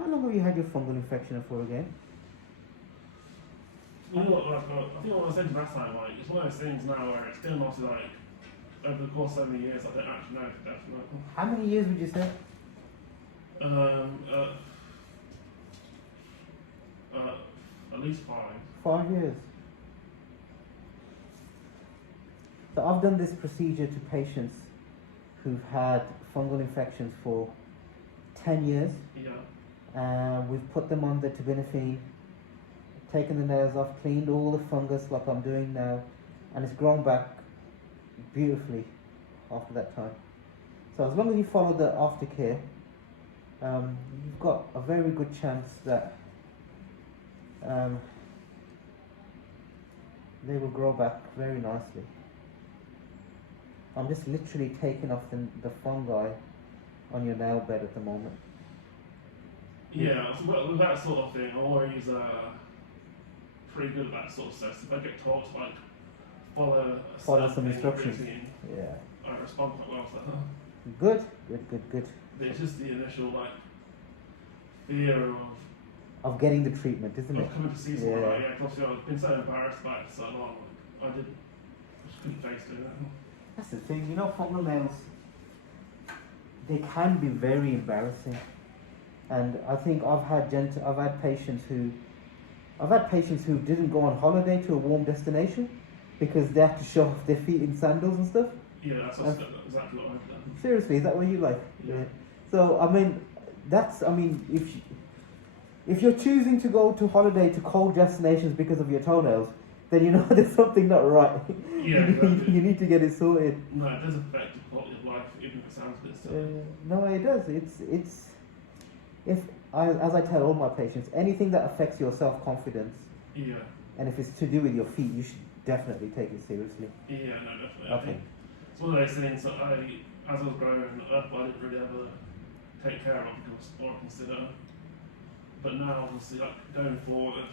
How long have you had your fungal infection for again? You know what, like, I think what I was saying last time, like, it's one of those things now where it's been obviously like, over the course of so many years, I don't actually know for definite. How many years would you say? At least 5. 5 years. So I've done this procedure to patients who've had fungal infections for 10 years. Yeah. We've put them on the terbinafine, taken the nails off, cleaned all the fungus like I'm doing now, and it's grown back beautifully after that time. So as long as you follow the aftercare, you've got a very good chance that they will grow back very nicely. I'm just literally taking off the fungi on your nail bed at the moment. Yeah, so with that sort of thing, I'm always pretty good at that sort of stuff. If I get told to like follow some instructions, routine, yeah, I respond quite well to that. Good. It's just the initial like fear of getting the treatment, isn't it? of coming to see someone. Like, yeah, because I've been so embarrassed about it for so long. Like, I just couldn't face doing that. That's the thing, you know, fungal nails, they can be very embarrassing. And I think I've had patients who didn't go on holiday to a warm destination because they had to show off their feet in sandals and stuff. Yeah, that's exactly what I've done. Seriously, is that what you like? Yeah. So if you're choosing to go to holiday to cold destinations because of your toenails, then you know there's something not right. Yeah, exactly. You need to get it sorted. No, it does affect the quality of life, even if it sounds a bit silly. No, it does. As I tell all my patients, anything that affects your self-confidence, Yeah. and if it's to do with your feet, you should definitely take it seriously. Yeah, no, definitely. Okay. I think it's one of those things that as I was growing up, I didn't really ever take care of or consider. But now, obviously, like going forward,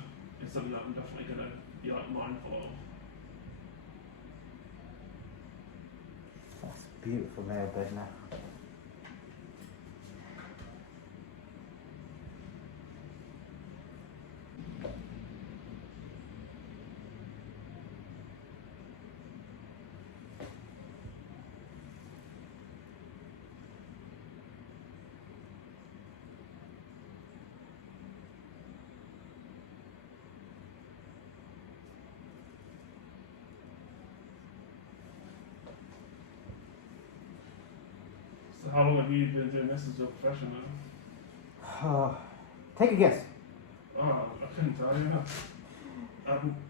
it's something that I'm definitely going to be like mindful of. That's beautiful nail bed now. So how long have you been doing this as your profession then? Take a guess. Oh, I couldn't tell you.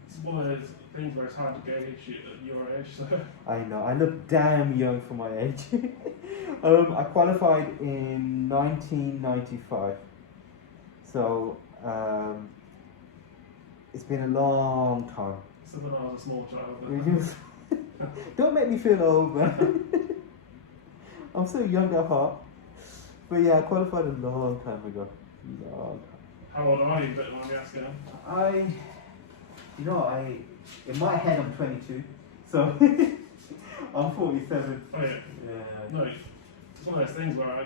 It's one of those things where it's hard to gauge at your age. So. I know, I look damn young for my age. I qualified in 1995. So, it's been a long time. So when I was a small child. Don't make me feel old, man. I'm so young at heart. But yeah, I qualified a long time ago. How old are you? Don't mind me asking. In my head I'm 22, so I'm 47. Oh yeah. Yeah. No, it's one of those things where I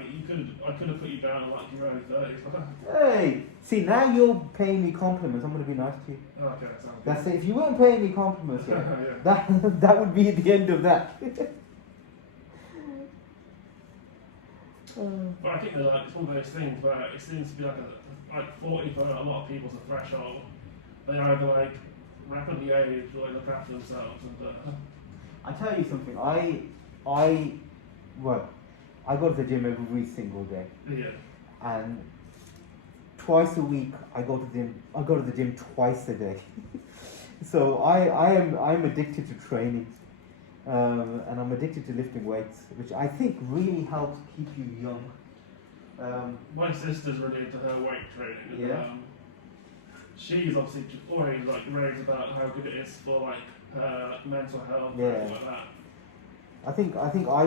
could have put you down at like your early 30s. Hey, see now you're paying me compliments. I'm gonna be nice to you. Okay, that sounds That's it. If you weren't paying me compliments, yeah, yeah. that would be the end of that. But I think that like, it's one of those things where it seems to be like 40 for a lot of people's a threshold. They either like rapidly age or they look after themselves. And I tell you something. I go to the gym every single day, yeah. and twice a week I go to the gym twice a day. So I'm addicted to training. And I'm addicted to lifting weights, which I think really helps keep you young. My sister's really into her weight training. And, yeah. She's obviously always like raves about how good it is for like her mental health Yeah. and like that. I think I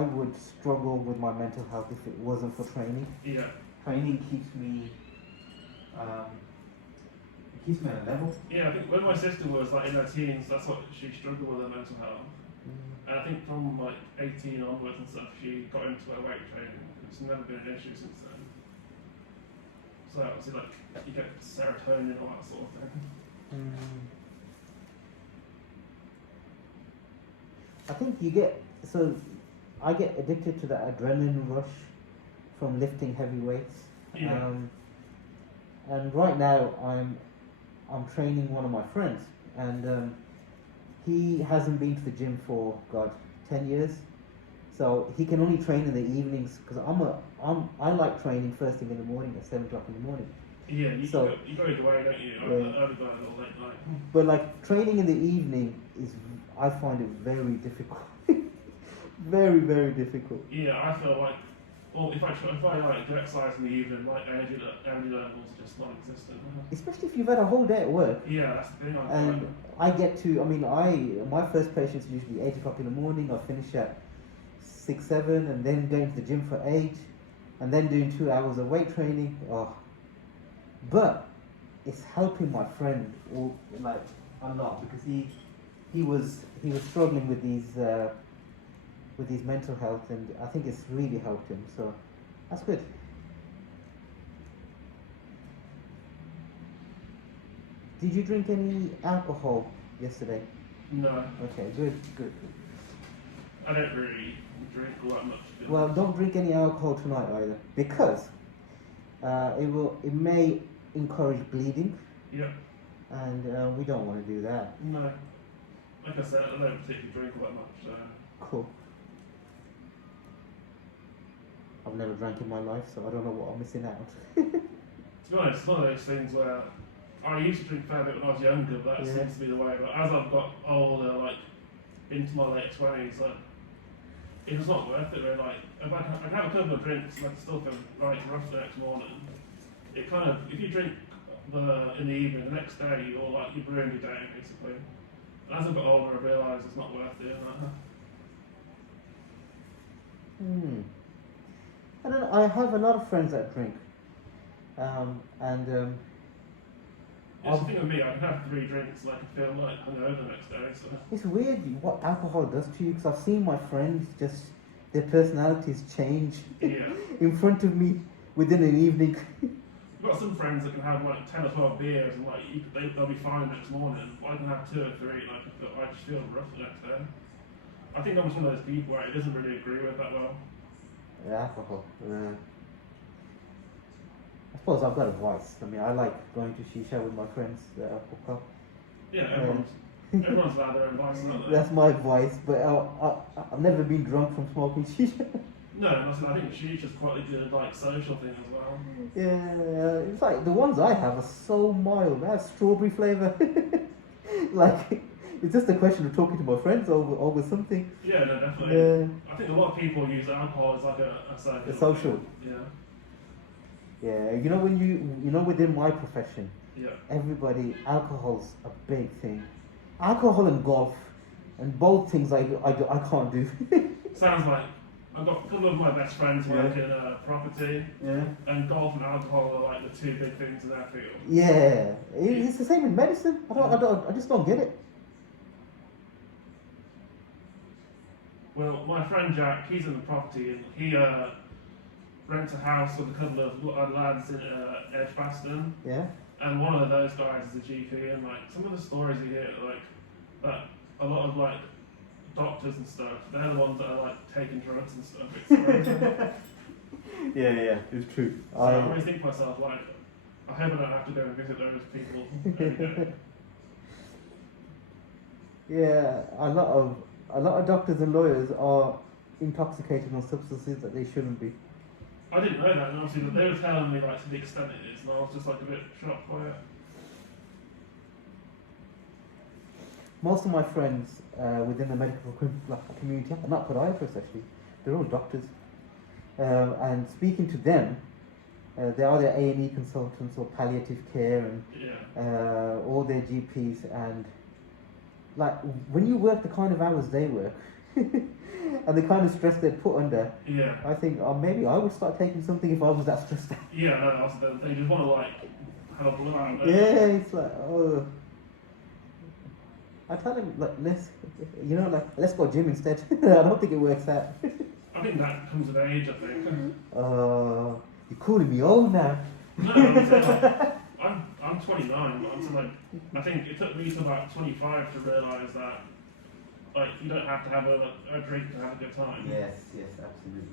would struggle with my mental health if it wasn't for training. Yeah. Training keeps me on a level. Yeah, I think when my sister was like in her teens, that's what she struggled with her mental health. And I think from like 18 onwards and stuff, she got into her weight training. It's never been an issue since then. So obviously, like, you get serotonin and all that sort of thing. I think I get addicted to that adrenaline rush from lifting heavy weights. Yeah. And right now I'm training one of my friends, and he hasn't been to the gym for 10 years, so he can only train in the evenings because I like training first thing in the morning at 7 o'clock in the morning. Yeah, you go either way, don't you? Yeah. Early bird or late night. But like training in the evening I find it very difficult. Very, very difficult. Yeah, I feel like, well, if I like do exercise in the evening, like energy levels are just non-existent. Especially if you've had a whole day at work. Yeah, that's the thing. And I get to, my first patient's usually 8 o'clock in the morning. I finish at 6, 7, and then going to the gym for 8, and then doing 2 hours of weight training. But it's helping my friend a lot because he was struggling with these mental health, and I think it's really helped him. So that's good. Did you drink any alcohol yesterday? No. Okay, good. I don't really drink all that much. Well, don't drink any alcohol tonight either, because it may encourage bleeding. Yeah. And we don't want to do that. No. Like I said, I don't particularly drink all that much. So. Cool. I've never drank in my life, so I don't know what I'm missing out. To be honest, it's one of those things where I used to drink a fair bit when I was younger, but that seems to be the way. But as I've got older, like into my late 20s, like it's not worth it. Really. Like if I can have a couple of drinks, and I can still feel right rough the next morning. It kind of, if you drink in the evening, the next day you've ruined your day basically. And as I've got older, I realised it's not worth it. I don't know. I have a lot of friends that drink, It's the thing with me, I can have 3 drinks and I can feel like hungover the next day. So. It's weird what alcohol does to you, because I've seen my friends their personalities change in front of me within an evening. I've got some friends that can have like 10 or 12 beers and they'll be fine next morning. I can have 2 or 3 and I just feel rough the next day. I think I'm just one of those people where it doesn't really agree with that well. Yeah, alcohol. I suppose I've got a vice. I like going to shisha with my friends. Hook up. Yeah, everyone's allowed their own vice, aren't they? That's my vice, but I've never been drunk from smoking shisha. No, I think shisha's quite a good social thing as well. Yeah, it's like the ones I have are so mild. They have strawberry flavour. It's just a question of talking to my friends over something. Yeah, no, definitely. I think a lot of people use alcohol as like a social. Yeah. Yeah, within my profession, everybody, alcohol's a big thing. Alcohol and golf, and both things I can't do. Sounds like I've got a couple of my best friends work in property, and golf and alcohol are like the 2 big things in their field. Yeah, it's the same in medicine. I just don't get it. Well, my friend Jack, he's in the property, and he rents a house with a couple of lads in Edgbaston. Yeah. And one of those guys is a GP, and like some of the stories you hear, like that a lot of like doctors and stuff, they're the ones that are like taking drugs and stuff. It's crazy. Yeah, it's true. So I always think to myself, like, I hope I don't have to go and visit those people every day. Yeah, a lot of doctors and lawyers are intoxicated on substances that they shouldn't be. I didn't know that, and obviously they were telling me like to the extent it is, and I was just like a bit shocked by it. Most of my friends within the medical community are not podiatrists actually. They're all doctors. And speaking to them, they are their A&E consultants or palliative care and all their GPs. And like when you work the kind of hours they work and the kind of stress they put under, I think maybe I would start taking something if I was that stressed out. Yeah, no, that's the thing. You just want to like have a blowout. Yeah, it's like, oh. I tell him, like, let's go gym instead. I don't think it works out. I think that comes with age, I think. You're calling me old now. No, I'm 29, but I'm still like, I think it took me to about 25 to realise that, like, you don't have to have a drink to have a good time. Yes, yes, absolutely.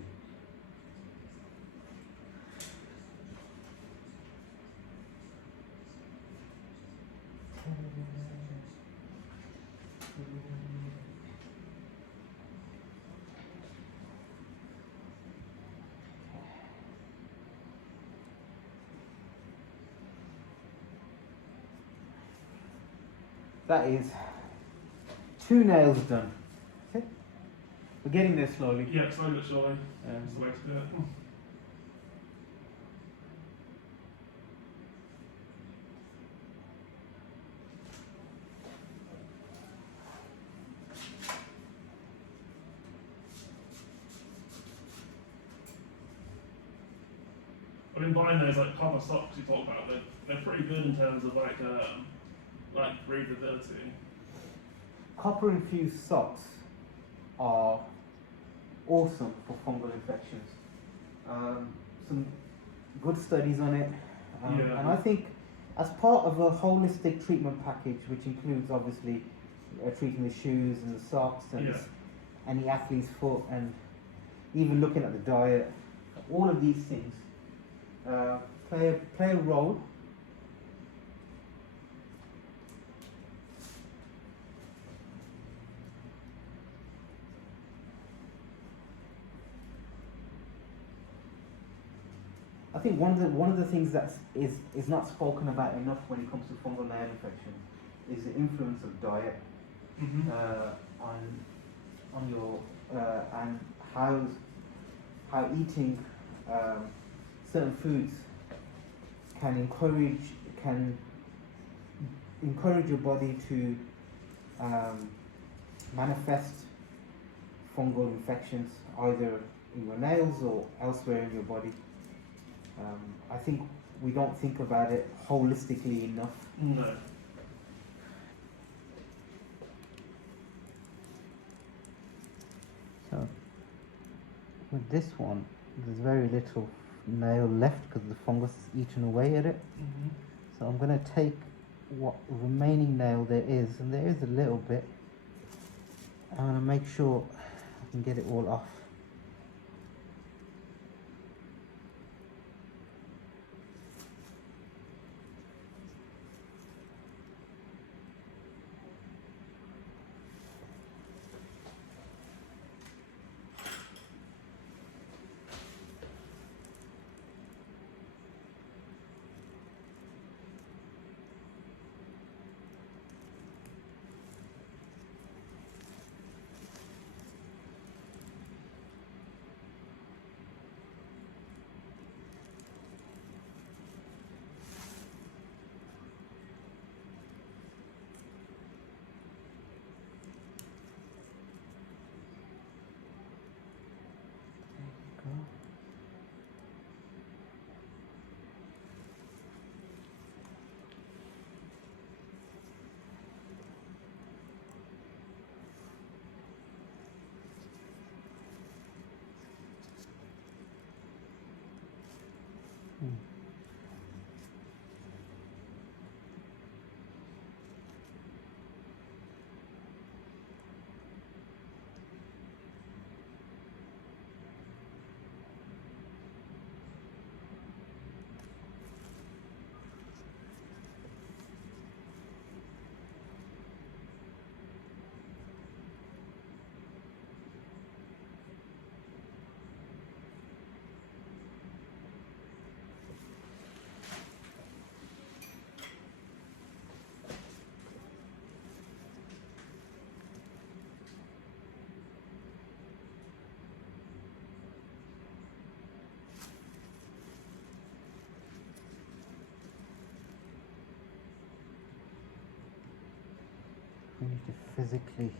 That is 2 nails done. Okay. We're getting there slowly. Yeah, slowly but surely. That's the way to do it. I've been buying those like copper socks you talk about. They're pretty good in terms of like breathability. Copper infused socks are awesome for fungal infections. Some good studies on it, Yeah. and I think as part of a holistic treatment package, which includes obviously treating the shoes and the socks and Yeah. any athlete's foot, and even looking at the diet, all of these things play a role. I think one of the things that is not spoken about enough when it comes to fungal nail infection is the influence of diet Mm-hmm. on your and how eating certain foods can encourage your body to manifest fungal infections either in your nails or elsewhere in your body. I think we don't think about it holistically enough. No. So with this one, there's very little nail left because the fungus has eaten away at it. Mm-hmm. So I'm going to take what remaining nail there is, and there is a little bit. I'm going to make sure I can get it all off. We need to physically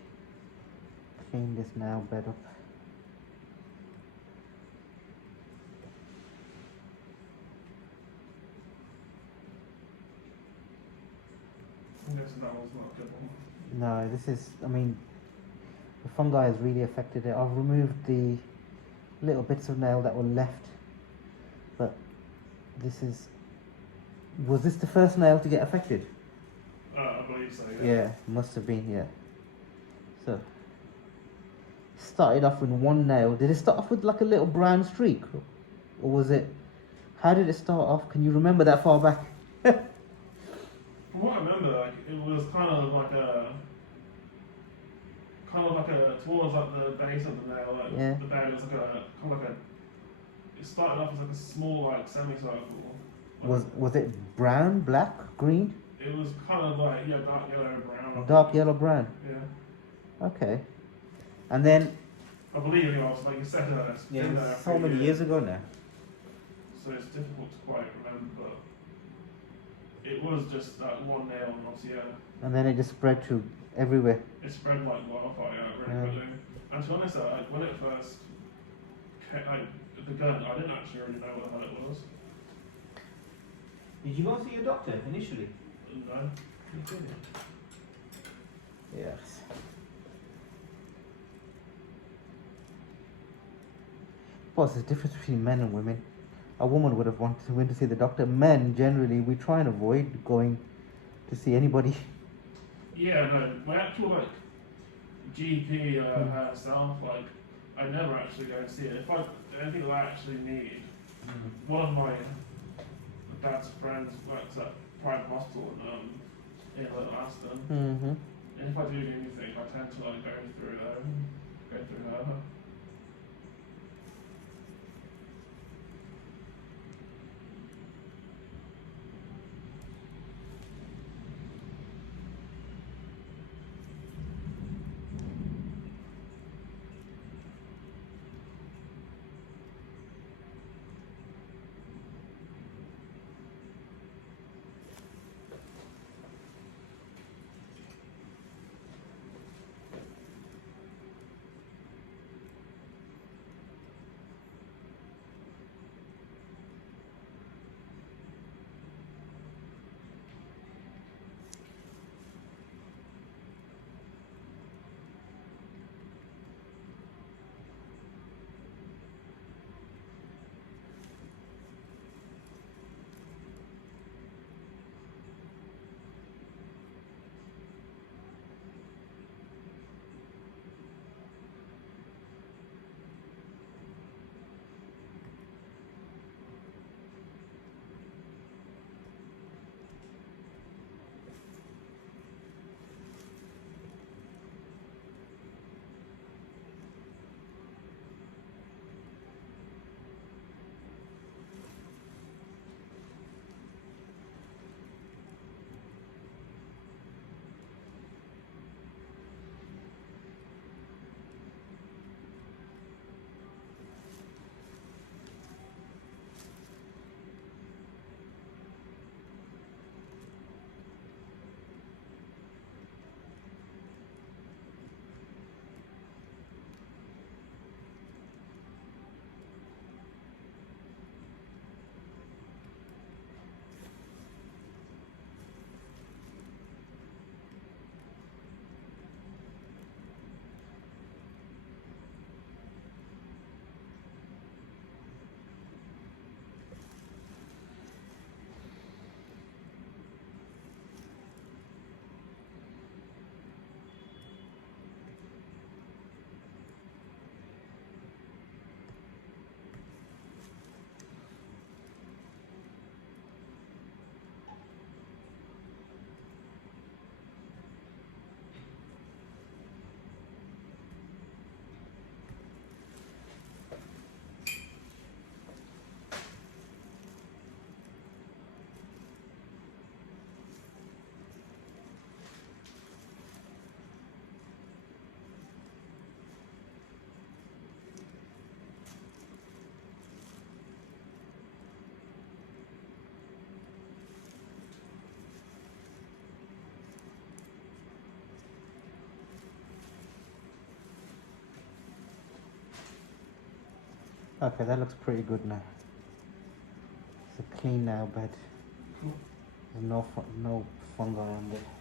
clean this nail bed up. I'm guessing that was not a good one. No, this is, I mean, the fungi has really affected it. I've removed the little bits of nail that were left, but this is Was this the first nail to get affected? I believe so. Yeah, must have been, yeah. So, started off with one nail. Did it start off with like a little brown streak? Or was it, how did it start off? Can you remember that far back? From what I remember, like it was kind of like a towards like the base of the nail, like Yeah. the bone was like a kind of like a. It started off as like a small like semicircle. Like, Was it brown, black, green? it was kind of like dark yellow brown. Dark yellow brown. Yeah. Okay. And then, I believe it was like you said. It's yeah, been it was there so for many years ago now. So it's difficult to quite remember, but it was just that one nail, and obviously, And then it just spread to everywhere. it spread like wildfire really Yeah. quickly. And to be honest, when it first begun, I didn't actually really know what the hell it was. Did you go see your doctor initially? No. Yes. What's the difference between men and women? A woman would have wanted to went to see the doctor. Men, generally, we try and avoid going to see anybody. Yeah, no. My actual GP herself, I never actually go and see it. If anything that I actually need, one of my dad's friends works at a private hospital in Aston. Mm-hmm. And if I do anything, I tend to go through her. Okay, that looks pretty good now. It's a clean nail bed. Cool. There's no fungal on there.